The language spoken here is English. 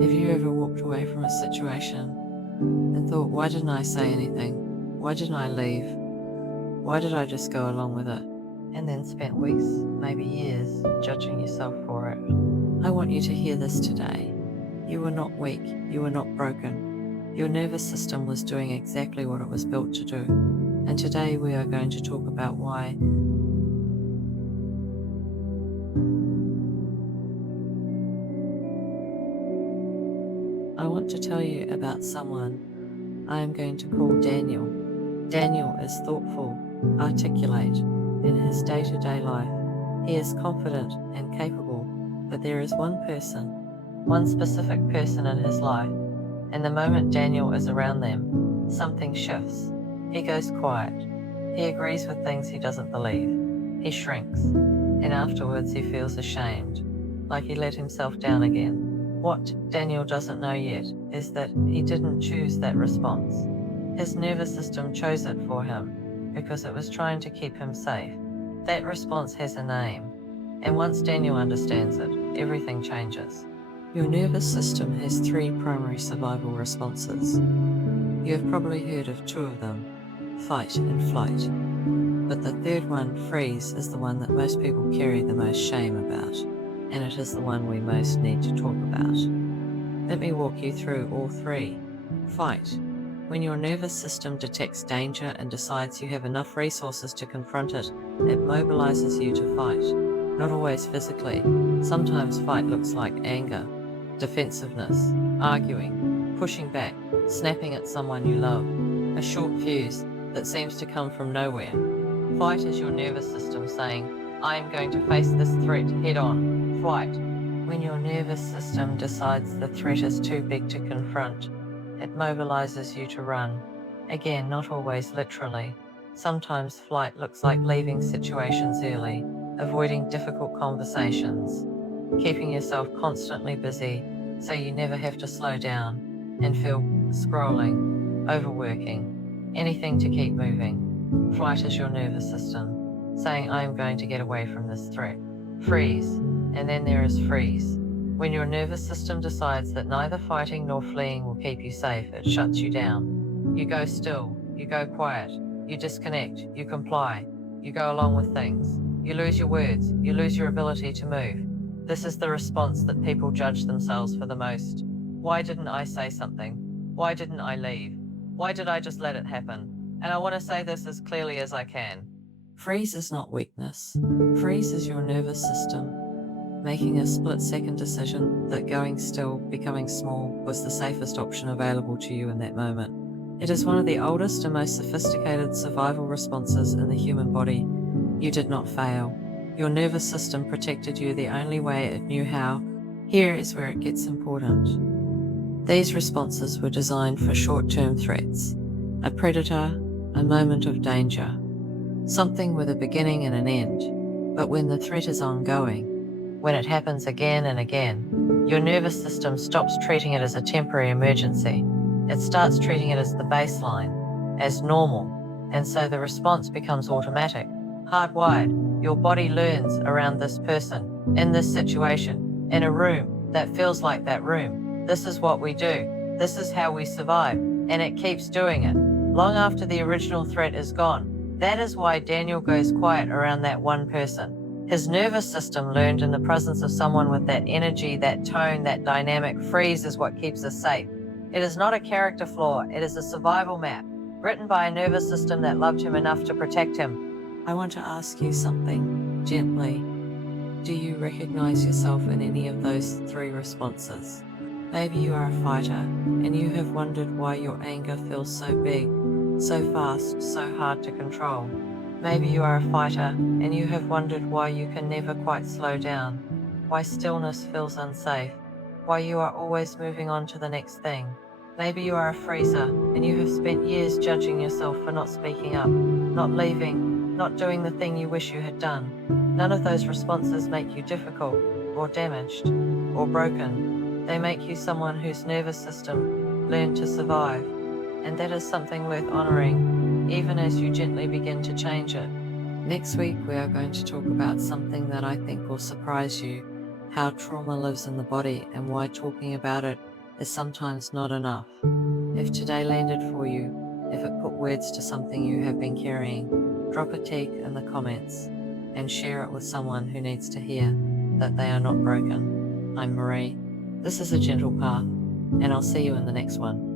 Have you ever walked away from a situation and thought, why didn't I say anything? Why didn't I leave? Why did I just go along with it? And then spent weeks, maybe years, judging yourself for it. I want you to hear this today. You were not weak. You were not broken. Your nervous system was doing exactly what it was built to do. And today we are going to talk about why. I want to tell you about someone I am going to call Daniel. Daniel is thoughtful, articulate in his day-to-day life. He is confident and capable, but there is one person, one specific person in his life, and the moment Daniel is around them, something shifts. He goes quiet. He agrees with things he doesn't believe. He shrinks, and afterwards he feels ashamed, like he let himself down again. What Daniel doesn't know yet is that he didn't choose that response. His nervous system chose it for him because it was trying to keep him safe. That response has a name, and once Daniel understands it, everything changes. Your nervous system has 3 primary survival responses. You have probably heard of 2 of them, fight and flight. But the third one, freeze, is the one that most people carry the most shame about, and it is the one we most need to talk about. Let me walk you through all 3. Fight. When your nervous system detects danger and decides you have enough resources to confront it, it mobilizes you to fight. Not always physically. Sometimes fight looks like anger, defensiveness, arguing, pushing back, snapping at someone you love, a short fuse that seems to come from nowhere. Fight is your nervous system saying, I am going to face this threat head on. Flight. When your nervous system decides the threat is too big to confront, it mobilizes you to run. Again, not always literally. Sometimes flight looks like leaving situations early, avoiding difficult conversations, keeping yourself constantly busy so you never have to slow down and feel scrolling, overworking, anything to keep moving. Flight is your nervous system saying, I am going to get away from this threat. Freeze. And then there is freeze. When your nervous system decides that neither fighting nor fleeing will keep you safe, it shuts you down. You go still, you go quiet, you disconnect, you comply, you go along with things. You lose your words, you lose your ability to move. This is the response that people judge themselves for the most. Why didn't I say something? Why didn't I leave? Why did I just let it happen? And I want to say this as clearly as I can. Freeze is not weakness. Freeze is your nervous system making a split-second decision that going still, becoming small, was the safest option available to you in that moment. It is one of the oldest and most sophisticated survival responses in the human body. You did not fail. Your nervous system protected you the only way it knew how. Here is where it gets important. These responses were designed for short-term threats, a predator, a moment of danger, something with a beginning and an end. But when the threat is ongoing, when it happens again and again, your nervous system stops treating it as a temporary emergency. It starts treating it as the baseline, as normal, and so the response becomes automatic, hardwired. Your body learns around this person, in this situation, in a room that feels like that room. This is what we do. This is how we survive, and it keeps doing it, long after the original threat is gone. That is why Daniel goes quiet around that one person. His nervous system learned in the presence of someone with that energy, that tone, that dynamic. Freeze is what keeps us safe. It is not a character flaw, it is a survival map, written by a nervous system that loved him enough to protect him. I want to ask you something, gently. Do you recognize yourself in any of those 3 responses? Maybe you are a fighter, and you have wondered why your anger feels so big, so fast, so hard to control. Maybe you are a fighter, and you have wondered why you can never quite slow down, why stillness feels unsafe, why you are always moving on to the next thing. Maybe you are a freezer, and you have spent years judging yourself for not speaking up, not leaving, not doing the thing you wish you had done. None of those responses make you difficult, or damaged, or broken. They make you someone whose nervous system learned to survive, and that is something worth honoring, even as you gently begin to change it. Next week, we are going to talk about something that I think will surprise you: how trauma lives in the body and why talking about it is sometimes not enough. If today landed for you, if it put words to something you have been carrying, drop a tick in the comments and share it with someone who needs to hear that they are not broken. I'm Marie. This is A Gentle Path, and I'll see you in the next one.